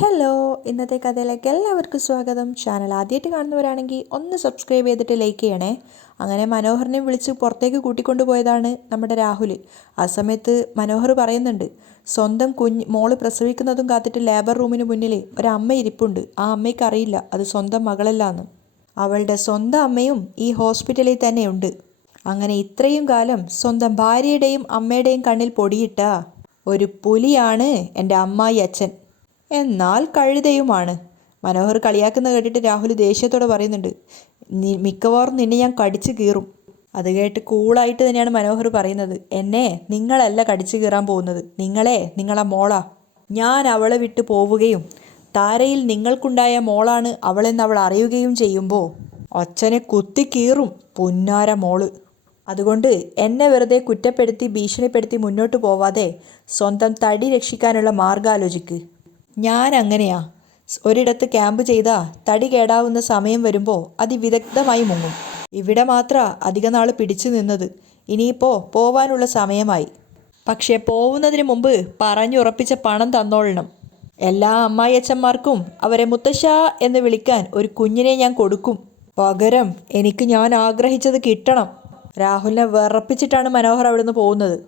Hello, ഇന്നത്തെ കഥയിലേക്ക് എല്ലാവർക്കും സ്വാഗതം. ചാനൽ ആദ്യമായിട്ട് കാണുന്നവരാണെങ്കിൽ ഒന്ന് സബ്സ്ക്രൈബ് ചെയ്തിട്ട് ലൈക്ക് ചെയ്യണേ. അങ്ങനെ മനോഹറിനെ വിളിച്ച് പുറത്തേക്ക് കൂട്ടിക്കൊണ്ടുപോയതാണ് നമ്മുടെ രാഹുൽ. ആ സമയത്ത് മനോഹർ പറയുന്നുണ്ട്, സ്വന്തം മോള് പ്രസവിക്കുന്നതും കാത്തിട്ട് ലേബർ റൂമിന് മുന്നിൽ ഒരമ്മ ഇരിപ്പുണ്ട്. ആ അമ്മയ്ക്ക് അറിയില്ല അത് സ്വന്തം മകളല്ലാന്ന്. അവളുടെ സ്വന്തം അമ്മയും ഈ ഹോസ്പിറ്റലിൽ തന്നെയുണ്ട്. അങ്ങനെ ഇത്രയും കാലം സ്വന്തം ഭാര്യയുടെയും അമ്മയുടെയും കണ്ണിൽ പൊടിയിട്ട ഒരു പുലിയാണ് എൻ്റെ അമ്മായി അച്ഛൻ. എന്നാൽ കഴുതയുമാണ്. മനോഹർ കളിയാക്കുന്ന കേട്ടിട്ട് രാഹുൽ ദേഷ്യത്തോടെ പറയുന്നുണ്ട്, മിക്കവാറും നിന്നെ ഞാൻ കടിച്ചു കീറും. അത് കേട്ട് കൂളായിട്ട് തന്നെയാണ് മനോഹർ പറയുന്നത്, എന്നെ നിങ്ങളല്ല കടിച്ചു കീറാൻ പോകുന്നത്, നിങ്ങളെ മോളാ. ഞാൻ അവളെ വിട്ട് പോവുകയും താരയിൽ നിങ്ങൾക്കുണ്ടായ മോളാണ് അവളെന്ന് അവൾ അറിയുകയും ചെയ്യുമ്പോൾ അച്ഛനെ കുത്തി കീറും പുന്നാര മോള്. അതുകൊണ്ട് എന്നെ വെറുതെ കുറ്റപ്പെടുത്തി ഭീഷണിപ്പെടുത്തി മുന്നോട്ട് പോവാതെ സ്വന്തം തടി രക്ഷിക്കാനുള്ള മാർഗം ആലോചിക്ക്. ഞാൻ അങ്ങനെയാ. ഒരിടത്ത് ക്യാമ്പ് ചെയ്താൽ തടി കേടാവുന്ന സമയം വരുമ്പോൾ അതിവിദഗ്ധമായി മുങ്ങും. ഇവിടെ മാത്ര അധിക നാൾ പിടിച്ചു നിന്നത്. ഇനിയിപ്പോൾ പോവാനുള്ള സമയമായി. പക്ഷേ പോകുന്നതിന് മുമ്പ് പറഞ്ഞുറപ്പിച്ച പണം തന്നോളണം. എല്ലാ അമ്മായിയച്ഛന്മാർക്കും അവരെ മുത്തശ്ശ എന്ന് വിളിക്കാൻ ഒരു കുഞ്ഞിനെ ഞാൻ കൊടുക്കും. പകരം എനിക്ക് ഞാൻ ആഗ്രഹിച്ചത് കിട്ടണം. രാഹുലിനെ വിറപ്പിച്ചിട്ടാണ് മനോഹർ അവിടുന്ന് പോകുന്നത്.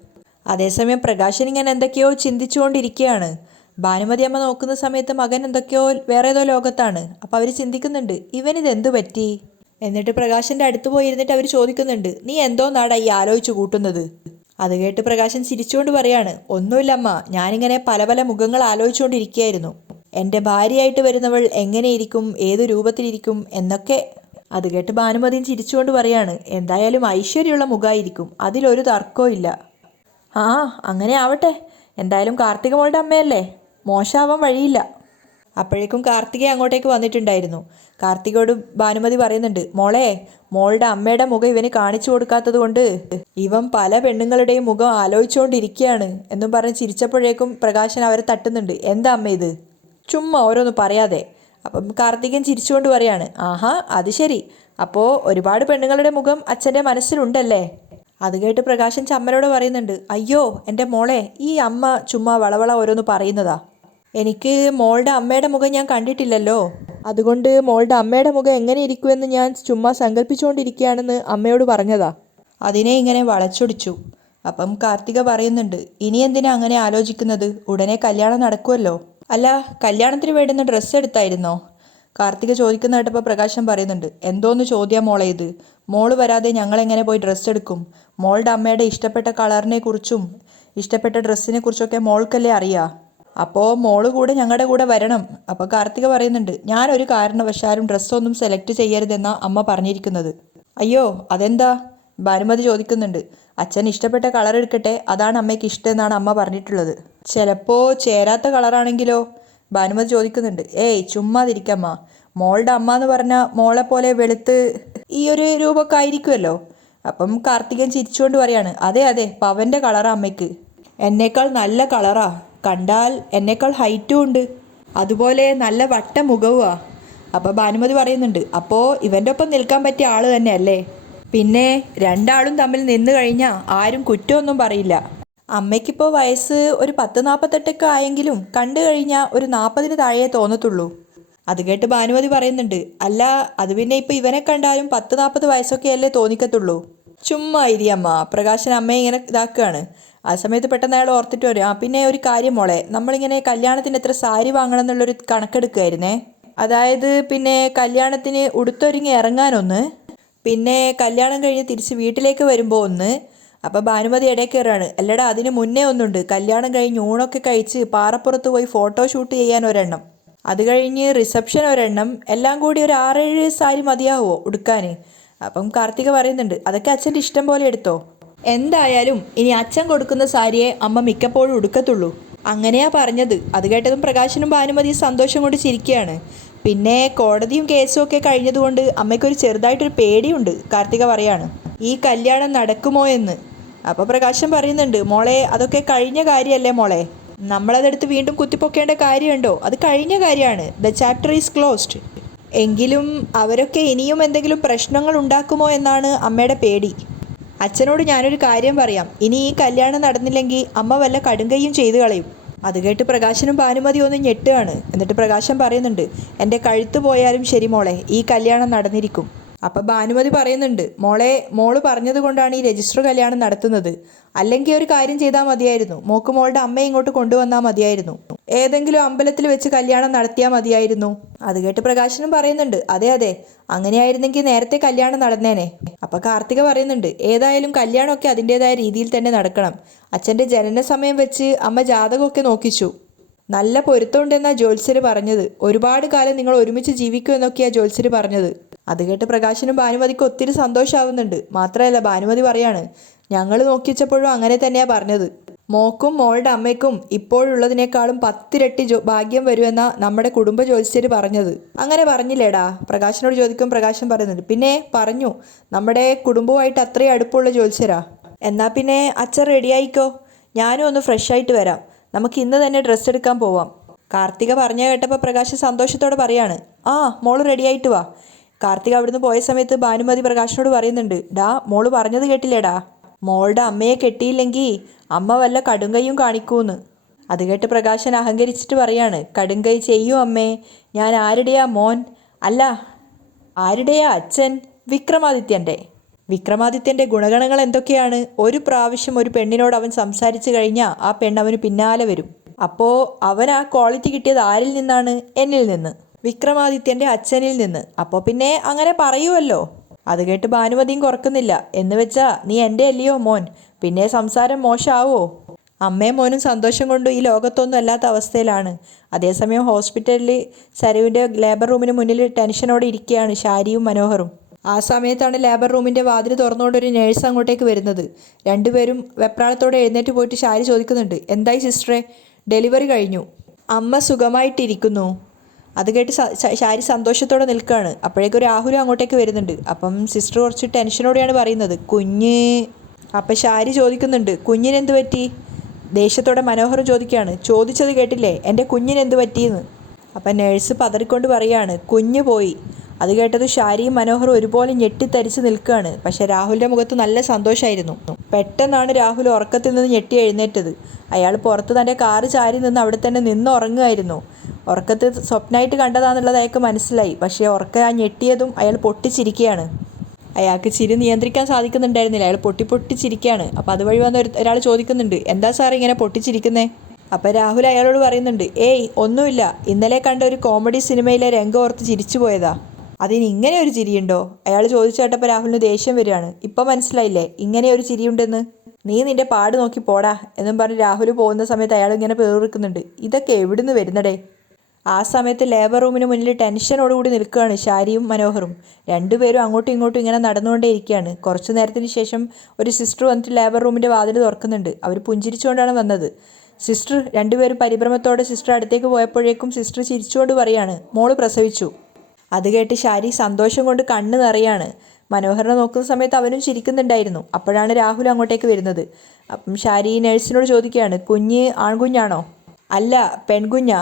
അതേസമയം പ്രകാശൻ ഇങ്ങനെ എന്തൊക്കെയോ ചിന്തിച്ചുകൊണ്ടിരിക്കുകയാണ്. ഭാനുമതി അമ്മ നോക്കുന്ന സമയത്ത് മകൻ എന്തൊക്കെയോ വേറെ ഏതോ ലോകത്താണ്. അപ്പോൾ അവർ ചിന്തിക്കുന്നുണ്ട്, ഇവനിതെന്തു പറ്റി. എന്നിട്ട് പ്രകാശൻ്റെ അടുത്ത് പോയിരുന്നിട്ട് അവർ ചോദിക്കുന്നുണ്ട്, നീ എന്തോ നാടാ ഈ ആലോചിച്ച് കൂട്ടുന്നത്. അത് കേട്ട് പ്രകാശൻ ചിരിച്ചുകൊണ്ട് പറയാണ്, ഒന്നുമില്ല അമ്മ, ഞാനിങ്ങനെ പല പല മുഖങ്ങൾ ആലോചിച്ചുകൊണ്ടിരിക്കുകയായിരുന്നു. എൻ്റെ ഭാര്യയായിട്ട് വരുന്നവൾ എങ്ങനെയിരിക്കും, ഏത് രൂപത്തിലിരിക്കും എന്നൊക്കെ. അത് കേട്ട് ഭാനുമതിയും ചിരിച്ചുകൊണ്ട് പറയാണ്, എന്തായാലും ഐശ്വര്യമുള്ള മുഖമായിരിക്കും, അതിലൊരു തർക്കവും ഇല്ല. ആ, അങ്ങനെ ആവട്ടെ. എന്തായാലും കാർത്തിക മോളുടെ അമ്മയല്ലേ, മോശമാവാൻ വഴിയില്ല. അപ്പോഴേക്കും കാർത്തിക അങ്ങോട്ടേക്ക് വന്നിട്ടുണ്ടായിരുന്നു. കാർത്തികയോട് ഭാനുമതി പറയുന്നുണ്ട്, മോളുടെ അമ്മയുടെ മുഖം ഇവന് കാണിച്ചു കൊടുക്കാത്തത് കൊണ്ട് ഇവൻ പല പെണ്ണുങ്ങളുടെയും മുഖം ആലോചിച്ചുകൊണ്ടിരിക്കുകയാണ് എന്നും പറഞ്ഞ് ചിരിച്ചപ്പോഴേക്കും പ്രകാശൻ അവരെ തട്ടുന്നുണ്ട്, എന്താ അമ്മ ഇത്, ചുമ്മാ ഓരോന്ന് പറയാതെ. അപ്പം കാർത്തികൻ ചിരിച്ചുകൊണ്ട് പറയാണ്, ആഹാ അത് ശരി, അപ്പോൾ ഒരുപാട് പെണ്ണുങ്ങളുടെ മുഖം അച്ഛൻ്റെ മനസ്സിലുണ്ടല്ലേ. അത് കേട്ട് പ്രകാശൻ ചമ്മലോട് പറയുന്നുണ്ട്, അയ്യോ എൻ്റെ മോളെ, ഈ അമ്മ ചുമ്മാ വളവള ഓരോന്ന് പറയുന്നതാ. എനിക്ക് മോളുടെ അമ്മയുടെ മുഖം ഞാൻ കണ്ടിട്ടില്ലല്ലോ, അതുകൊണ്ട് മോളുടെ അമ്മയുടെ മുഖം എങ്ങനെ ഇരിക്കുമെന്ന് ഞാൻ ചുമ്മാ സങ്കല്പിച്ചുകൊണ്ടിരിക്കുകയാണെന്ന് അമ്മയോട് പറഞ്ഞതാ. അതിനെ ഇങ്ങനെ വളച്ചൊടിച്ചു. അപ്പം കാർത്തിക പറയുന്നുണ്ട്, ഇനി എന്തിനാ അങ്ങനെ ആലോചിക്കുന്നത്, ഉടനെ കല്യാണം നടക്കുമല്ലോ. അല്ല, കല്യാണത്തിന് വേണ്ടുന്ന ഡ്രസ്സ് എടുത്തായിരുന്നോ? കാർത്തിക ചോദിക്കുന്ന കേട്ടപ്പോൾ പ്രകാശൻ പറയുന്നുണ്ട്, എന്തോന്ന് ചോദ്യം മോളെ ഇത്, മോള് വരാതെ ഞങ്ങളെങ്ങനെ പോയി ഡ്രസ്സ് എടുക്കും. മോളുടെ അമ്മയുടെ ഇഷ്ടപ്പെട്ട കളറിനെ കുറിച്ചും ഇഷ്ടപ്പെട്ട ഡ്രസ്സിനെ കുറിച്ചൊക്കെ മോൾക്കല്ലേ അറിയാം. അപ്പോൾ മോള് കൂടെ ഞങ്ങളുടെ കൂടെ വരണം. അപ്പോൾ കാർത്തിക പറയുന്നുണ്ട്, ഞാനൊരു കാരണവശാലും ഡ്രസ്സൊന്നും സെലക്ട് ചെയ്യരുതെന്നാണ് അമ്മ പറഞ്ഞിരിക്കുന്നത്. അയ്യോ അതെന്താ, ഭാനുമതി ചോദിക്കുന്നുണ്ട്. അച്ഛൻ ഇഷ്ടപ്പെട്ട കളർ എടുക്കട്ടെ, അതാണ് അമ്മയ്ക്ക് ഇഷ്ടമെന്നാണ് അമ്മ പറഞ്ഞിട്ടുള്ളത്. ചിലപ്പോൾ ചേരാത്ത കളറാണെങ്കിലോ, ഭാനുമതി ചോദിക്കുന്നുണ്ട്. ഏയ് ചുമ്മാതിരിക്കമ്മ, മോളുടെ അമ്മ എന്ന് പറഞ്ഞാൽ മോളെ പോലെ വെളുത്ത് ഈ ഒരു രൂപമൊക്കെ ആയിരിക്കുമല്ലോ. അപ്പം കാർത്തികൻ ചിരിച്ചുകൊണ്ട് പറയാണ്, അതെ അതെ, പവൻ്റെ കളറാ അമ്മയ്ക്ക്. എന്നേക്കാൾ നല്ല കളറാ, കണ്ടാൽ എന്നേക്കാൾ ഹൈറ്റും ഉണ്ട്, അതുപോലെ നല്ല വട്ട മുഖവുമാ. അപ്പോൾ ഭാനുമതി പറയുന്നുണ്ട്, അപ്പോൾ ഇവൻ്റെ ഒപ്പം നിൽക്കാൻ പറ്റിയ ആൾ തന്നെയല്ലേ. പിന്നെ രണ്ടാളും തമ്മിൽ നിന്ന് കഴിഞ്ഞാൽ ആരും കുറ്റമൊന്നും പറയില്ല. അമ്മയ്ക്കിപ്പോൾ വയസ്സ് ഒരു 10-48 ആയെങ്കിലും കണ്ടു കഴിഞ്ഞാൽ ഒരു 40-ന് താഴെ തോന്നത്തുള്ളൂ. അത് കേട്ട് ഭാനുമതി പറയുന്നുണ്ട്, അല്ല അത് പിന്നെ ഇപ്പോൾ ഇവനെ കണ്ടാലും 10-40 വയസ്സൊക്കെ അല്ലേ തോന്നിക്കത്തുള്ളൂ. ചുമ്മാ ഇരിയമ്മ, പ്രകാശൻ അമ്മയെ ഇങ്ങനെ ഇതാക്കുകയാണ്. ആ സമയത്ത് പെട്ടെന്ന് അയാൾ ഓർത്തിട്ട് വരും, പിന്നെ ഒരു കാര്യം മോളെ, നമ്മളിങ്ങനെ കല്യാണത്തിന് എത്ര സാരി വാങ്ങണം എന്നുള്ളൊരു കണക്കെടുക്കുമായിരുന്നേ. അതായത് പിന്നെ കല്യാണത്തിന് ഉടുത്തൊരുങ്ങി ഇറങ്ങാനൊന്ന്, പിന്നെ കല്യാണം കഴിഞ്ഞ് തിരിച്ച് വീട്ടിലേക്ക് വരുമ്പോൾ ഒന്ന്. അപ്പോൾ ഭാനുമതി ഇടയിൽ കയറാണ്, അല്ലടാ അതിന് മുന്നേ ഒന്നുണ്ട്, കല്യാണം കഴിഞ്ഞ് ഊണൊക്കെ കഴിച്ച് പാറപ്പുറത്ത് പോയി ഫോട്ടോ ഷൂട്ട് ചെയ്യാൻ ഒരെണ്ണം, അത് കഴിഞ്ഞ് റിസപ്ഷൻ ഒരെണ്ണം, എല്ലാം കൂടി ഒരു 6-7 സാരി മതിയാവുമോ ഉടുക്കാൻ. അപ്പം കാർത്തിക പറയുന്നുണ്ട്, അതൊക്കെ അച്ഛൻ്റെ ഇഷ്ടം പോലെ എടുത്തോ, എന്തായാലും ഇനി അച്ഛൻ കൊടുക്കുന്ന സാരിയെ അമ്മ മിക്കപ്പോഴും ഉടുക്കത്തുള്ളൂ. അങ്ങനെയാ പറഞ്ഞത്. അത് കേട്ടതും പ്രകാശനും ഭാനുമതിയും സന്തോഷം കൊണ്ട് ചിരിക്കുകയാണ്. പിന്നെ കോടതിയും കേസും ഒക്കെ കഴിഞ്ഞതുകൊണ്ട് അമ്മയ്ക്കൊരു ചെറുതായിട്ടൊരു പേടിയുണ്ട്. കാർത്തിക പറയാണ്, ഈ കല്യാണം നടക്കുമോ എന്ന്. അപ്പോൾ പ്രകാശൻ പറയുന്നുണ്ട്, മോളെ അതൊക്കെ കഴിഞ്ഞ കാര്യമല്ലേ മോളെ, നമ്മളതെടുത്ത് വീണ്ടും കുത്തിപ്പൊക്കേണ്ട കാര്യമുണ്ടോ, അത് കഴിഞ്ഞ കാര്യമാണ്, ദ ചാപ്റ്റർ ഈസ് ക്ലോസ്ഡ്. എങ്കിലും അവരൊക്കെ ഇനിയും എന്തെങ്കിലും പ്രശ്നങ്ങൾ ഉണ്ടാക്കുമോ എന്നാണ് അമ്മയുടെ പേടി. അച്ഛനോട് ഞാനൊരു കാര്യം പറയാം, ഇനി ഈ കല്യാണം നടന്നില്ലെങ്കിൽ അമ്മ വല്ല കടുങ്കയും ചെയ്തു കളയും. അത് കേട്ട് പ്രകാശനും ഭാനുമതി ഒന്ന് ഞെട്ടുകയാണ്. എന്നിട്ട് പ്രകാശൻ പറയുന്നുണ്ട്, എൻ്റെ കഴുത്ത് പോയാലും ശരി മോളെ, ഈ കല്യാണം നടന്നിരിക്കും. അപ്പം ഭാനുമതി പറയുന്നുണ്ട്, മോള് പറഞ്ഞത് കൊണ്ടാണ് ഈ രജിസ്റ്റർ കല്യാണം നടത്തുന്നത്. അല്ലെങ്കിൽ ഒരു കാര്യം ചെയ്താൽ മതിയായിരുന്നു, മോളുടെ അമ്മയെ ഇങ്ങോട്ട് കൊണ്ടുവന്നാൽ മതിയായിരുന്നു, ഏതെങ്കിലും അമ്പലത്തിൽ വെച്ച് കല്യാണം നടത്തിയാൽ മതിയായിരുന്നു. അത് കേട്ട് പ്രകാശനും പറയുന്നുണ്ട്, അതെ അതെ, അങ്ങനെയായിരുന്നെങ്കിൽ നേരത്തെ കല്യാണം നടന്നേനെ. അപ്പം കാർത്തിക പറയുന്നുണ്ട്, ഏതായാലും കല്യാണമൊക്കെ അതിൻ്റെതായ രീതിയിൽ തന്നെ നടക്കണം. അച്ഛൻ്റെ ജനന സമയം വെച്ച് അമ്മ ജാതകമൊക്കെ നോക്കിച്ചു, നല്ല പൊരുത്തമുണ്ടെന്നാ ജ്യോത്സ്യർ പറഞ്ഞത്. ഒരുപാട് കാലം നിങ്ങൾ ഒരുമിച്ച് ജീവിക്കുമെന്നൊക്കെയാണ് ജ്യോത്സ്യർ പറഞ്ഞത്. അത് കേട്ട് പ്രകാശനും ഭാനുമതിക്ക് ഒത്തിരി സന്തോഷമാവുന്നുണ്ട്. മാത്രമല്ല ഭാനുമതി പറയാണ്, ഞങ്ങൾ നോക്കിച്ചപ്പോഴും അങ്ങനെ തന്നെയാണ് പറഞ്ഞത്. മോക്കും മോളുടെ അമ്മയ്ക്കും ഇപ്പോഴുള്ളതിനേക്കാളും 10 ഇരട്ടി ഭാഗ്യം വരുമെന്നാ നമ്മുടെ കുടുംബ ജ്യോത്സ്യർ പറഞ്ഞത്. അങ്ങനെ പറഞ്ഞില്ലേടാ? പ്രകാശനോട് ചോദിക്കും. പ്രകാശൻ പറയുന്നുണ്ട്, പിന്നെ പറഞ്ഞു, നമ്മുടെ കുടുംബവുമായിട്ട് അത്രയും അടുപ്പമുള്ള ജ്യോത്സ്യരാ. എന്നാൽ പിന്നെ അച്ഛൻ റെഡിയായിക്കോ, ഞാനും ഒന്ന് ഫ്രഷ് ആയിട്ട് വരാം, നമുക്ക് ഇന്ന് തന്നെ ഡ്രസ്സ് എടുക്കാൻ പോവാം. കാർത്തിക പറഞ്ഞു കേട്ടപ്പോൾ പ്രകാശ് സന്തോഷത്തോടെ പറയാണ്, ആ മോള് റെഡിയായിട്ട് വാ. കാർത്തിക അവിടുന്ന് പോയ സമയത്ത് ഭാനുമതി പ്രകാശിനോട് പറയുന്നുണ്ട്, ഡാ മോള് പറഞ്ഞത് കേട്ടില്ലേടാ, മോളുടെ അമ്മയെ കെട്ടിയില്ലെങ്കിൽ അമ്മ വല്ല കടുങ്കയും കാണിക്കൂന്ന്. അത് കേട്ട് പ്രകാശൻ അഹങ്കരിച്ചിട്ട് പറയാണ്, കടുങ്കൈ ചെയ്യും അമ്മേ, ഞാൻ ആരുടെയാ മോൻ? അല്ല, ആരുടെയാ അച്ഛൻ? വിക്രമാദിത്യൻ്റെ ഗുണഗണങ്ങൾ എന്തൊക്കെയാണ്? ഒരു പ്രാവശ്യം ഒരു പെണ്ണിനോട് അവൻ സംസാരിച്ചു കഴിഞ്ഞാൽ ആ പെണ്ണ് അവന് പിന്നാലെ വരും. അപ്പോൾ അവൻ ആ ക്വാളിറ്റി കിട്ടിയത് ആരിൽ നിന്നാണ്? എന്നിൽ നിന്ന്, വിക്രമാദിത്യൻ്റെ അച്ഛനിൽ നിന്ന്. അപ്പോൾ പിന്നെ അങ്ങനെ പറയുമല്ലോ. അത് കേട്ട് ഭാനുമതിയും കുറക്കുന്നില്ല. എന്ന് വെച്ചാ നീ എൻ്റെ അല്ലയോ മോൻ, പിന്നെ സംസാരം മോശമാവോ? അമ്മയും മോനും സന്തോഷം കൊണ്ട് ഈ ലോകത്തൊന്നും അല്ലാത്ത അവസ്ഥയിലാണ്. അതേസമയം ഹോസ്പിറ്റലിൽ സരുവിൻ്റെ ലേബർ റൂമിന് മുന്നിൽ ടെൻഷനോടെ ഇരിക്കുകയാണ് ഷാരിയും മനോഹറും. ആ സമയത്താണ് ലേബർ റൂമിൻ്റെ വാതിൽ തുറന്നുകൊണ്ട് ഒരു നേഴ്സ് അങ്ങോട്ടേക്ക് വരുന്നത്. രണ്ടുപേരും വെപ്രാളത്തോടെ എഴുന്നേറ്റ് പോയിട്ട് ഷാരി ചോദിക്കുന്നുണ്ട്, എന്തായി സിസ്റ്ററെ, ഡെലിവറി കഴിഞ്ഞു, അമ്മ സുഖമായിട്ടിരിക്കുന്നു. അത് കേട്ട് ഷാരി സന്തോഷത്തോടെ നിൽക്കുകയാണ്. അപ്പോഴേക്കും രാഹുലും അങ്ങോട്ടേക്ക് വരുന്നുണ്ട്. അപ്പം സിസ്റ്റർ കുറച്ച് ടെൻഷനോടെയാണ് പറയുന്നത്, കുഞ്ഞ്. അപ്പം ഷാരി ചോദിക്കുന്നുണ്ട്, കുഞ്ഞിനെന്ത് പറ്റി? ദേഷ്യത്തോടെ മനോഹർ ചോദിക്കുകയാണ്, ചോദിച്ചത് കേട്ടില്ലേ, എൻ്റെ കുഞ്ഞിനെന്ത് പറ്റിയെന്ന്. അപ്പം നേഴ്സ് പതറിക്കൊണ്ട് പറയാണ്, കുഞ്ഞ് പോയി. അത് കേട്ടത് ഷാരിയും മനോഹറും ഒരുപോലെ ഞെട്ടിത്തരിച്ച് നിൽക്കുകയാണ്. പക്ഷെ രാഹുലിൻ്റെ മുഖത്ത് നല്ല സന്തോഷമായിരുന്നു. പെട്ടെന്നാണ് രാഹുൽ ഉറക്കത്തിൽ നിന്ന് ഞെട്ടി എഴുന്നേറ്റത്. അയാൾ പുറത്ത് തൻ്റെ കാറ് ചാരി നിന്ന് അവിടെ തന്നെ നിന്ന് ഉറങ്ങുമായിരുന്നു. ഉറക്കത്തിൽ സ്വപ്നമായിട്ട് കണ്ടതാണെന്നുള്ളത് അയാൾക്ക് മനസ്സിലായി. പക്ഷേ ഉറക്കം ഞെട്ടിയതും അയാൾ പൊട്ടിച്ചിരിക്കുകയാണ്. അയാൾക്ക് ചിരി നിയന്ത്രിക്കാൻ സാധിക്കുന്നുണ്ടായിരുന്നില്ല. അയാൾ പൊട്ടിച്ചിരിക്കുകയാണ്. അപ്പോൾ അതുവഴി വന്ന ഒരാൾ ചോദിക്കുന്നുണ്ട്, എന്താ സാർ ഇങ്ങനെ പൊട്ടിച്ചിരിക്കുന്നേ? അപ്പോൾ രാഹുൽ അയാളോട് പറയുന്നുണ്ട്, ഏയ് ഒന്നുമില്ല, ഇന്നലെ കണ്ട ഒരു കോമഡി സിനിമയിലെ രംഗം ഓർത്ത് ചിരിച്ചു പോയതാ. അതിന് ഇങ്ങനെ ഒരു ചിരിയുണ്ടോ? അയാൾ ചോദിച്ചു കേട്ടപ്പോൾ രാഹുലിന് ദേഷ്യം വരികയാണ്. ഇപ്പം മനസ്സിലായില്ലേ ഇങ്ങനെ ഒരു ചിരിയുണ്ടെന്ന്? നീ നിന്റെ പാട് നോക്കി പോടാ എന്നും പറഞ്ഞ് രാഹുൽ പോകുന്ന സമയത്ത് അയാൾ ഇങ്ങനെ പേറിക്കുന്നുണ്ട്, ഇതൊക്കെ എവിടുന്ന് വരുന്നടേ? ആ സമയത്ത് ലേബർ റൂമിന് മുന്നിൽ ടെൻഷനോടുകൂടി നിൽക്കുകയാണ് ഷാരിയും മനോഹറും. രണ്ടുപേരും അങ്ങോട്ടും ഇങ്ങോട്ടും ഇങ്ങനെ നടന്നുകൊണ്ടേ ഇരിക്കുകയാണ്. കുറച്ചു നേരത്തിന് ശേഷം ഒരു സിസ്റ്റർ വന്നിട്ട് ലേബർ റൂമിൻ്റെ വാതിൽ തുറക്കുന്നുണ്ട്. അവർ പുഞ്ചിരിച്ചുകൊണ്ടാണ് വന്നത്. സിസ്റ്റർ, രണ്ടുപേരും പരിഭ്രമത്തോടെ സിസ്റ്റർ അടുത്തേക്ക് പോയപ്പോഴേക്കും സിസ്റ്റർ ചിരിച്ചുകൊണ്ട് പറയാണ്, മോള് പ്രസവിച്ചു. അത് കേട്ട് ഷാരി സന്തോഷം കൊണ്ട് കണ്ണ് നിറയാണ്. മനോഹറിനെ നോക്കുന്ന സമയത്ത് അവനും ചിരിക്കുന്നുണ്ടായിരുന്നു. അപ്പോഴാണ് രാഹുൽ അങ്ങോട്ടേക്ക് വരുന്നത്. അപ്പം ഷാരി നഴ്സിനോട് ചോദിക്കുകയാണ്, കുഞ്ഞ് ആൺകുഞ്ഞാണോ? അല്ല, പെൺകുഞ്ഞാ.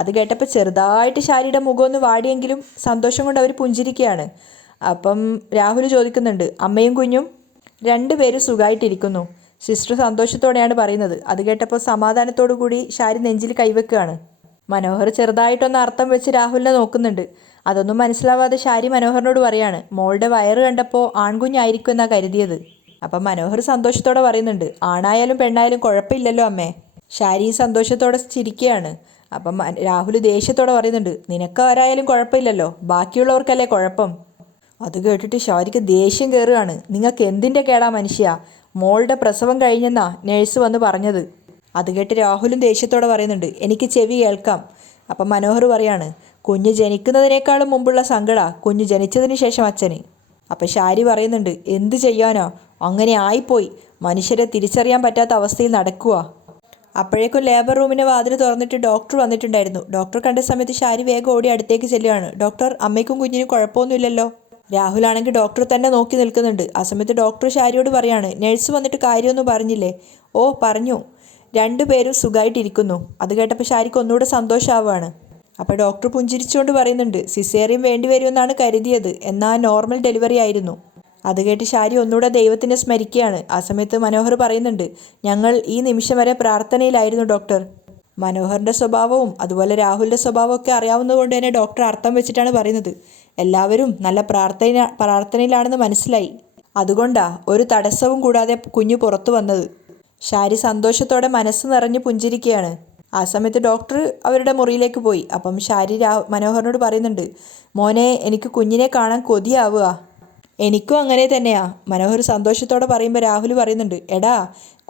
അത് കേട്ടപ്പോൾ ചെറുതായിട്ട് ഷാരിയുടെ മുഖമൊന്ന് വാടിയെങ്കിലും സന്തോഷം കൊണ്ട് അവർ പുഞ്ചിരിക്കുകയാണ്. അപ്പം രാഹുൽ ചോദിക്കുന്നുണ്ട്, അമ്മയും കുഞ്ഞും? രണ്ടുപേരും സുഖമായിട്ടിരിക്കുന്നു. സിസ്റ്റർ സന്തോഷത്തോടെയാണ് പറയുന്നത്. അത് കേട്ടപ്പോൾ സമാധാനത്തോടു കൂടി ഷാരി നെഞ്ചിൽ കൈവെക്കുകയാണ്. മനോഹർ ചെറുതായിട്ടൊന്ന് അർത്ഥം വെച്ച് രാഹുലിനെ നോക്കുന്നുണ്ട്. അതൊന്നും മനസ്സിലാവാതെ ഷാരി മനോഹറിനോട് പറയാണ്, മോളുടെ വയറ് കണ്ടപ്പോൾ ആൺകുഞ്ഞായിരിക്കും എന്നാണ് കരുതിയത്. അപ്പം മനോഹർ സന്തോഷത്തോടെ പറയുന്നുണ്ട്, ആണായാലും പെണ്ണായാലും കുഴപ്പമില്ലല്ലോ അമ്മേ. ഷാരിയും സന്തോഷത്തോടെ ചിരിക്കുകയാണ്. അപ്പം രാഹുൽ ദേഷ്യത്തോടെ പറയുന്നുണ്ട്, നിനക്ക് ആരായാലും കുഴപ്പമില്ലല്ലോ, ബാക്കിയുള്ളവർക്കല്ലേ കുഴപ്പം. അത് കേട്ടിട്ട് ഷാരിക്ക് ദേഷ്യം കയറുകയാണ്. നിങ്ങൾക്ക് എന്തിൻ്റെ കേടാ മനുഷ്യ, മോളുടെ പ്രസവം കഴിഞ്ഞെന്നാ നേഴ്സ് വന്ന് പറഞ്ഞത്. അത് കേട്ട് രാഹുലും ദേഷ്യത്തോടെ പറയുന്നുണ്ട്, എനിക്ക് ചെവി കേൾക്കാം. അപ്പം മനോഹർ പറയാണ്, കുഞ്ഞ് ജനിക്കുന്നതിനേക്കാളും മുമ്പുള്ള സങ്കടാ കുഞ്ഞ് ജനിച്ചതിന് ശേഷം അച്ഛന്. അപ്പം ഷാരി പറയുന്നുണ്ട്, എന്ത് ചെയ്യാനോ, അങ്ങനെ ആയിപ്പോയി, മനുഷ്യരെ തിരിച്ചറിയാൻ പറ്റാത്ത അവസ്ഥയിൽ നടക്കുക. അപ്പോഴേക്കും ലേബർ റൂമിൻ്റെ വാതിൽ തുറന്നിട്ട് ഡോക്ടർ വന്നിട്ടുണ്ടായിരുന്നു. ഡോക്ടർ കണ്ട സമയത്ത് ഷാരി വേഗം ഓടി അടുത്തേക്ക് ചെല്ലുകയാണ്. ഡോക്ടർ, അമ്മയ്ക്കും കുഞ്ഞിനും കുഴപ്പമൊന്നുമില്ലല്ലോ? രാഹുലാണെങ്കിൽ ഡോക്ടർ തന്നെ നോക്കി നിൽക്കുന്നുണ്ട്. ആ സമയത്ത് ഡോക്ടർ ഷാരിയോട് പറയാണ്, നഴ്സ് വന്നിട്ട് കാര്യമൊന്നും പറഞ്ഞില്ലേ? ഓ പറഞ്ഞു, രണ്ടുപേരും സുഖമായിട്ടിരിക്കുന്നു. അത് കേട്ടപ്പോൾ ഷാരിക്ക് ഒന്നുകൂടെ സന്തോഷമാവുകയാണ്. അപ്പോൾ ഡോക്ടർ പുഞ്ചിരിച്ചുകൊണ്ട് പറയുന്നുണ്ട്, സിസേറിയൻ വേണ്ടി വരുമെന്നാണ് കരുതിയത്, എന്നാൽ നോർമൽ ഡെലിവറി ആയിരുന്നു. അത് കേട്ട് ഷാരി ഒന്നുകൂടെ ദൈവത്തിനെ സ്മരിക്കുകയാണ്. ആ സമയത്ത് മനോഹർ പറയുന്നുണ്ട്, ഞങ്ങൾ ഈ നിമിഷം വരെ പ്രാർത്ഥനയിലായിരുന്നു ഡോക്ടർ. മനോഹറിൻ്റെ സ്വഭാവവും അതുപോലെ രാഹുലിൻ്റെ സ്വഭാവവും ഒക്കെ അറിയാവുന്നതുകൊണ്ട് തന്നെ ഡോക്ടർ അർത്ഥം വെച്ചിട്ടാണ് പറയുന്നത്. എല്ലാവരും നല്ല പ്രാർത്ഥനയിലാണെന്ന് മനസ്സിലായി. അതുകൊണ്ടാ ഒരു തടസ്സവും കൂടാതെ കുഞ്ഞ് പുറത്തു വന്നത്. ഷാരി സന്തോഷത്തോടെ മനസ്സ് നിറഞ്ഞ് പുഞ്ചിരിക്കുകയാണ്. ആ സമയത്ത് ഡോക്ടർ അവരുടെ മുറിയിലേക്ക് പോയി. അപ്പം ഷാരി മനോഹറിനോട് പറയുന്നുണ്ട്, മോനെ എനിക്ക് കുഞ്ഞിനെ കാണാൻ കൊതിയാവുക. എനിക്കും അങ്ങനെ തന്നെയാ. മനോഹർ സന്തോഷത്തോടെ പറയുമ്പോൾ രാഹുൽ പറയുന്നുണ്ട്, എടാ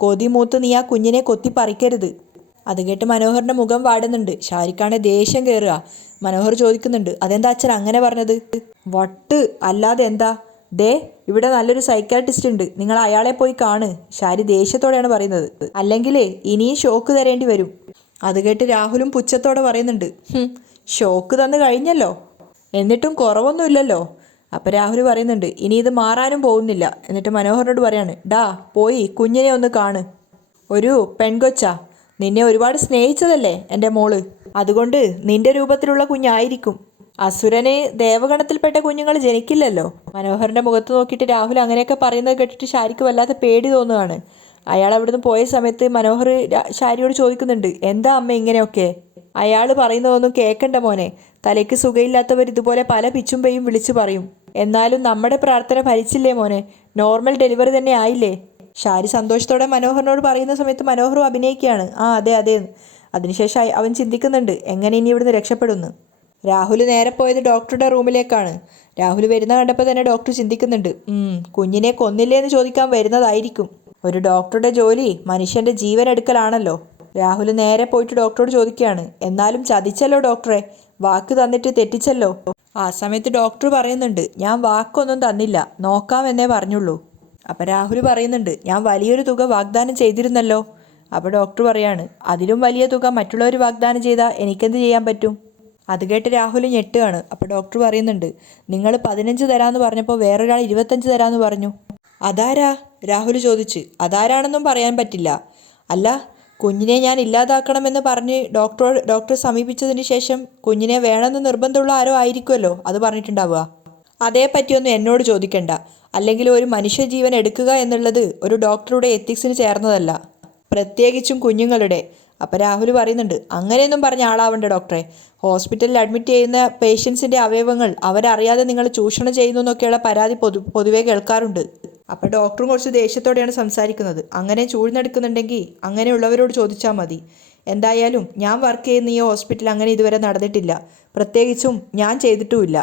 കൊതി മൂത്ത് നീ ആ കുഞ്ഞിനെ കൊത്തി പറിക്കരുത്. അത് കേട്ട് മനോഹറിൻ്റെ മുഖം വാടുന്നുണ്ട്. ഷാരിക്കാണ് ദേഷ്യം കയറുക. മനോഹർ ചോദിക്കുന്നുണ്ട്, അതെന്താ അച്ഛൻ അങ്ങനെ പറഞ്ഞത്? വട്ട് അല്ലാതെ എന്താ? ദേ ഇവിടെ നല്ലൊരു സൈക്കാട്രിസ്റ്റ് ഉണ്ട്, നിങ്ങൾ അയാളെ പോയി കാണ്. ഷാരി ദേഷ്യത്തോടെയാണ് പറയുന്നത്. അല്ലെങ്കിലേ ഇനിയും ഷോക്ക് തരേണ്ടി വരും. അത് കേട്ട് രാഹുലും പുച്ഛത്തോടെ പറയുന്നുണ്ട്, ഷോക്ക് തന്നു കഴിഞ്ഞല്ലോ, എന്നിട്ടും കുറവൊന്നുമില്ലല്ലോ. അപ്പം രാഹുൽ പറയുന്നുണ്ട്, ഇനി ഇത് മാറാനും പോകുന്നില്ല. എന്നിട്ട് മനോഹറിനോട് പറയാണ്, ഡാ പോയി കുഞ്ഞിനെ ഒന്ന് കാണ്. ഒരു പെൺകൊച്ചാ, നിന്നെ ഒരുപാട് സ്നേഹിച്ചതല്ലേ എൻ്റെ മോള്, അതുകൊണ്ട് നിന്റെ രൂപത്തിലുള്ള കുഞ്ഞായിരിക്കും. അസുരന് ദേവഗണത്തിൽപ്പെട്ട കുഞ്ഞുങ്ങൾ ജനിക്കില്ലല്ലോ. മനോഹറിൻ്റെ മുഖത്ത് നോക്കിയിട്ട് രാഹുൽ അങ്ങനെയൊക്കെ പറയുന്നത് കേട്ടിട്ട് ഷാരിക്ക് വല്ലാത്ത പേടി തോന്നുകയാണ്. അയാൾ അവിടുന്ന് പോയ സമയത്ത് മനോഹർ ഷാരിയോട് ചോദിക്കുന്നുണ്ട്, എന്താ അമ്മ ഇങ്ങനെയൊക്കെ? അയാൾ പറയുന്നതൊന്നും കേൾക്കണ്ട മോനെ. തലയ്ക്ക് സുഖമില്ലാത്തവർ ഇതുപോലെ പല പിച്ചും പെയ്യും വിളിച്ചു പറയും. എന്നാലും നമ്മുടെ പ്രാർത്ഥന ഫലിച്ചില്ലേ മോനെ, നോർമൽ ഡെലിവറി തന്നെ ആയില്ലേ? ഷാരി സന്തോഷത്തോടെ മനോഹറിനോട് പറയുന്ന സമയത്ത് മനോഹറും അഭിനയിക്കുകയാണ്, ആ അതെ അതെ. അതിനുശേഷം അവൻ ചിന്തിക്കുന്നുണ്ട്, എങ്ങനെ ഇനി ഇവിടുന്ന് രക്ഷപ്പെടുന്നു. രാഹുൽ നേരെ പോയത് ഡോക്ടറുടെ റൂമിലേക്കാണ്. രാഹുൽ വരുന്ന കണ്ടപ്പോൾ തന്നെ ഡോക്ടർ ചിന്തിക്കുന്നുണ്ട്, കുഞ്ഞിനെ കൊന്നില്ലേ എന്ന് ചോദിക്കാൻ വരുന്നതായിരിക്കും. ഒരു ഡോക്ടറുടെ ജോലി മനുഷ്യൻ്റെ ജീവൻ എടുക്കലാണല്ലോ. രാഹുൽ നേരെ പോയിട്ട് ഡോക്ടറോട് ചോദിക്കുകയാണ്, എന്നാലും ചതിച്ചല്ലോ ഡോക്ടറെ, വാക്ക് തന്നിട്ട് തെറ്റിച്ചല്ലോ. ആ സമയത്ത് ഡോക്ടർ പറയുന്നുണ്ട്, ഞാൻ വാക്കൊന്നും തന്നില്ല, നോക്കാമെന്നേ പറഞ്ഞുള്ളൂ. അപ്പം രാഹുൽ പറയുന്നുണ്ട്, ഞാൻ വലിയൊരു തുക വാഗ്ദാനം ചെയ്തിരുന്നല്ലോ. അപ്പോൾ ഡോക്ടർ പറയാണ്, അതിലും വലിയ തുക മറ്റുള്ളവർ വാഗ്ദാനം ചെയ്താൽ എനിക്കെന്ത് ചെയ്യാൻ പറ്റും? അത് കേട്ട് രാഹുൽ ഞെട്ടുകയാണ്. അപ്പോൾ ഡോക്ടർ പറയുന്നുണ്ട്, നിങ്ങൾ 15 തരാമെന്ന് പറഞ്ഞപ്പോൾ വേറൊരാൾ 25 തരാമെന്ന് പറഞ്ഞു. അതാരാ? രാഹുൽ ചോദിച്ച്. അതാരാണെന്നും പറയാൻ പറ്റില്ല. അല്ല, കുഞ്ഞിനെ ഞാൻ ഇല്ലാതാക്കണമെന്ന് പറഞ്ഞ് ഡോക്ടറെ സമീപിച്ചതിന് ശേഷം കുഞ്ഞിനെ വേണമെന്ന് നിർബന്ധമുള്ള ആരോ ആയിരിക്കുമല്ലോ അത് പറഞ്ഞിട്ടുണ്ടാവുക. അതേപ്പറ്റിയൊന്നും എന്നോട് ചോദിക്കണ്ട. അല്ലെങ്കിൽ ഒരു മനുഷ്യജീവൻ എടുക്കുക എന്നുള്ളത് ഒരു ഡോക്ടറുടെ എത്തിക്സിന് ചേർന്നതല്ല, പ്രത്യേകിച്ചും കുഞ്ഞുങ്ങളുടെ. അപ്പം രാഹുൽ പറയുന്നുണ്ട്, അങ്ങനെയൊന്നും പറഞ്ഞ ആളാവണ്ട ഡോക്ടറെ. ഹോസ്പിറ്റലിൽ അഡ്മിറ്റ് ചെയ്യുന്ന പേഷ്യൻസിൻ്റെ അവയവങ്ങൾ അവരറിയാതെ നിങ്ങൾ ചൂഷണം ചെയ്യുന്നു എന്നൊക്കെയുള്ള പരാതി പൊതുവെ കേൾക്കാറുണ്ട്. അപ്പം ഡോക്ടറും കുറച്ച് ദേഷ്യത്തോടെയാണ് സംസാരിക്കുന്നത്. അങ്ങനെ ചൂഴ്ന്നെടുക്കുന്നുണ്ടെങ്കിൽ അങ്ങനെയുള്ളവരോട് ചോദിച്ചാൽ മതി. എന്തായാലും ഞാൻ വർക്ക് ചെയ്യുന്ന ഈ ഹോസ്പിറ്റൽ അങ്ങനെ ഇതുവരെ നടന്നിട്ടില്ല, പ്രത്യേകിച്ചും ഞാൻ ചെയ്തിട്ടുമില്ല.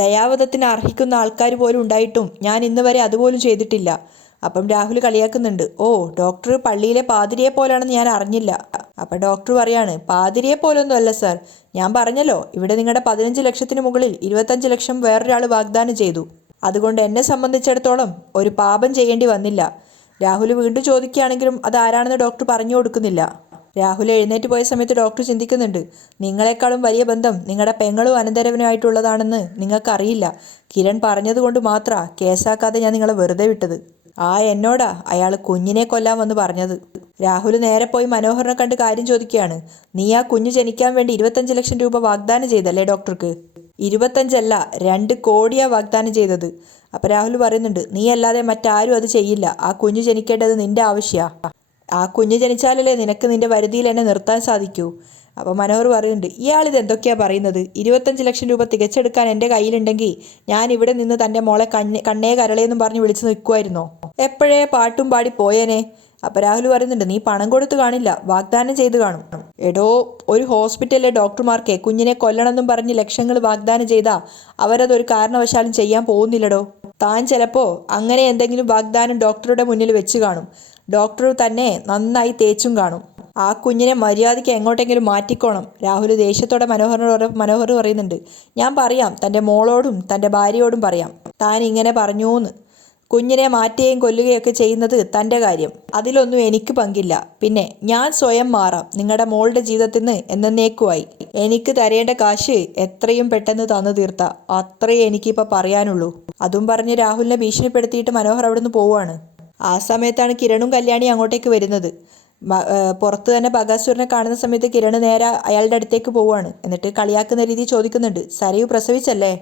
ദയാവധത്തിന് അർഹിക്കുന്ന ആൾക്കാർ പോലും ഉണ്ടായിട്ടും ഞാൻ ഇന്ന് വരെ അതുപോലും ചെയ്തിട്ടില്ല. അപ്പം രാഹുൽ കളിയാക്കുന്നുണ്ട്, ഓ ഡോക്ടർ പള്ളിയിലെ പാതിരിയെ പോലാണെന്ന് ഞാൻ അറിഞ്ഞില്ല. അപ്പം ഡോക്ടർ പറയാണ്, പാതിരിയെ പോലൊന്നും അല്ല സാർ, ഞാൻ പറഞ്ഞല്ലോ ഇവിടെ നിങ്ങളുടെ 15 ലക്ഷത്തിന് മുകളിൽ 25 ലക്ഷം വേറൊരാൾ വാഗ്ദാനം ചെയ്തു. അതുകൊണ്ട് എന്നെ സംബന്ധിച്ചിടത്തോളം ഒരു പാപം ചെയ്യേണ്ടി വന്നില്ല. രാഹുൽ വീണ്ടും ചോദിക്കുകയാണെങ്കിലും അത് ആരാണെന്ന് ഡോക്ടർ പറഞ്ഞു കൊടുക്കുന്നില്ല. രാഹുൽ എഴുന്നേറ്റ് പോയ സമയത്ത് ഡോക്ടർ ചിന്തിക്കുന്നുണ്ട്, നിങ്ങളെക്കാളും വലിയ ബന്ധം നിങ്ങളുടെ പെങ്ങളും അനന്തരവനുമായിട്ടുള്ളതാണെന്ന് നിങ്ങൾക്കറിയില്ല. കിരൺ പറഞ്ഞതുകൊണ്ട് മാത്രമാണ് കേസാക്കാതെ ഞാൻ നിങ്ങളെ വെറുതെ വിട്ടത്. എന്നോടാ അയാൾ കുഞ്ഞിനെ കൊല്ലാൻ വന്ന് പറഞ്ഞത്. രാഹുൽ നേരെ പോയി മനോഹറിനെ കണ്ട് കാര്യം ചോദിക്കുകയാണ്, നീ ആ കുഞ്ഞ് ജനിക്കാൻ വേണ്ടി 25 ലക്ഷം രൂപ വാഗ്ദാനം ചെയ്തല്ലേ ഡോക്ടർക്ക്? 25 അല്ല, 2 കോടിയാ വാഗ്ദാനം ചെയ്തത്. അപ്പം രാഹുൽ പറയുന്നുണ്ട്, നീ അല്ലാതെ മറ്റാരും അത് ചെയ്യില്ല. ആ കുഞ്ഞ് ജനിക്കേണ്ടത് നിന്റെ ആവശ്യമാണ്. ആ കുഞ്ഞ് ജനിച്ചാലല്ലേ നിനക്ക് നിന്റെ വരുതിയിൽ എന്നെ നിർത്താൻ സാധിക്കൂ. അപ്പോൾ മനോഹർ പറയുന്നുണ്ട്, ഇയാളിത് എന്തൊക്കെയാണ് പറയുന്നത്? 25 ലക്ഷം രൂപ തികച്ചെടുക്കാൻ എൻ്റെ കയ്യിലുണ്ടെങ്കിൽ ഞാൻ ഇവിടെ നിന്ന് തൻ്റെ മോളെ കണ്ണേ കരളേന്നും പറഞ്ഞ് വിളിച്ച് നിൽക്കുമായിരുന്നോ? എപ്പോഴേ പാട്ടും പാടി പോയേനെ. അപ്പോൾ രാഹുൽ പറയുന്നുണ്ട്, നീ പണം കൊടുത്ത് കാണില്ല, വാഗ്ദാനം ചെയ്ത് കാണും. എടോ, ഒരു ഹോസ്പിറ്റലിലെ ഡോക്ടർമാർക്ക് കുഞ്ഞിനെ കൊല്ലണമെന്നും പറഞ്ഞ് ലക്ഷങ്ങൾ വാഗ്ദാനം ചെയ്താൽ അവരതൊരു കാരണവശാലും ചെയ്യാൻ പോകുന്നില്ലടോ. താൻ ചിലപ്പോൾ അങ്ങനെ എന്തെങ്കിലും വാഗ്ദാനം ഡോക്ടറുടെ മുന്നിൽ വെച്ച് കാണും. ഡോക്ടർ തന്നെ നന്നായി തേച്ചും കാണും. ആ കുഞ്ഞിനെ മര്യാദയ്ക്ക് എങ്ങോട്ടെങ്കിലും മാറ്റിക്കോണം. രാഹുൽ ദേഷ്യത്തോടെ മനോഹർ പറയുന്നുണ്ട്, ഞാൻ പറയാം, തൻ്റെ മോളോടും തൻ്റെ ഭാര്യയോടും പറയാം താൻ ഇങ്ങനെ പറഞ്ഞൂന്ന്. കുഞ്ഞിനെ മാറ്റുകയും കൊല്ലുകയൊക്കെ ചെയ്യുന്നത് തൻ്റെ കാര്യം, അതിലൊന്നും എനിക്ക് പങ്കില്ല. പിന്നെ ഞാൻ സ്വയം മാറാം നിങ്ങളുടെ മോളുടെ ജീവിതത്തിൽ നിന്ന് എന്നേക്കുമായി. എനിക്ക് തരേണ്ട കാശ് എത്രയും പെട്ടെന്ന് തന്നു തീർത്ത അത്രയേ എനിക്കിപ്പോൾ പറയാനുള്ളൂ. അതും പറഞ്ഞ് രാഹുലിനെ ഭീഷണിപ്പെടുത്തിയിട്ട് മനോഹർ അവിടുന്ന് പോവുകയാണ്. ആ സമയത്താണ് കിരണും കല്യാണിയും അങ്ങോട്ടേക്ക് വരുന്നത്. പുറത്ത് തന്നെ ബകാസുരനെ കാണുന്ന സമയത്ത് കിരൺ നേരെ അയാളുടെ അടുത്തേക്ക് പോവുകയാണ്. എന്നിട്ട് കളിയാക്കുന്ന രീതി ചോദിക്കുന്നുണ്ട്, സരയു പ്രസവിച്ചല്ലേ?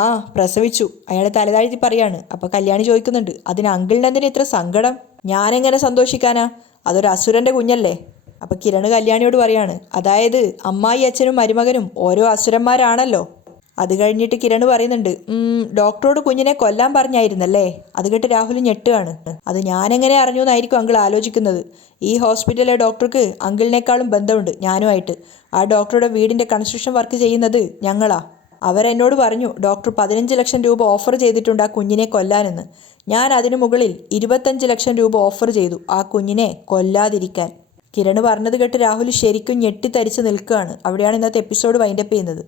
ആ പ്രസവിച്ചു, അയാൾ തലതാഴ്ത്തി പറയാണ്. അപ്പോൾ കല്യാണി ചോദിക്കുന്നുണ്ട്, അതിന് അങ്കിളിന് എന്തിനാ ഇത്ര സങ്കടം? ഞാനെങ്ങനെ സന്തോഷിക്കാനാ? അതൊരു അസുരൻ്റെ കുഞ്ഞല്ലേ. അപ്പോൾ കിരൺ കല്യാണിയോട് പറയാണ്, അതായത് അമ്മായി അച്ഛനും മരുമകനും ഓരോ അസുരന്മാരാണല്ലോ. അത് കഴിഞ്ഞിട്ട് കിരൺ പറയുന്നുണ്ട്, ഡോക്ടറോട് കുഞ്ഞിനെ കൊല്ലാൻ പറഞ്ഞായിരുന്നല്ലേ. അത് കേട്ട് രാഹുൽ ഞെട്ടുകയാണ്. അത് ഞാനെങ്ങനെ അറിഞ്ഞു എന്നായിരിക്കും അങ്കിൾ ആലോചിക്കുന്നത്. ഈ ഹോസ്പിറ്റലിലെ ഡോക്ടർക്ക് അങ്കിളിനേക്കാളും ബന്ധമുണ്ട് ഞാനുമായിട്ട്. ആ ഡോക്ടറുടെ വീടിൻ്റെ കൺസ്ട്രക്ഷൻ വർക്ക് ചെയ്യുന്നത് ഞങ്ങളാ. അവരെന്നോട് പറഞ്ഞു ഡോക്ടർ 15 ലക്ഷം രൂപ ഓഫർ ചെയ്തിട്ടുണ്ട് ആ കുഞ്ഞിനെ കൊല്ലാനെന്ന്. ഞാൻ അതിനു മുകളിൽ 25 ലക്ഷം രൂപ ഓഫർ ചെയ്തു ആ കുഞ്ഞിനെ കൊല്ലാതിരിക്കാൻ. കിരൺ പറഞ്ഞത് കേട്ട് രാഹുൽ ശരിക്കും ഞെട്ടിത്തരിച്ച് നിൽക്കുകയാണ്. അവിടെയാണ് ഇന്നത്തെ എപ്പിസോഡ് വൈൻഡപ്പ് ചെയ്യുന്നത്.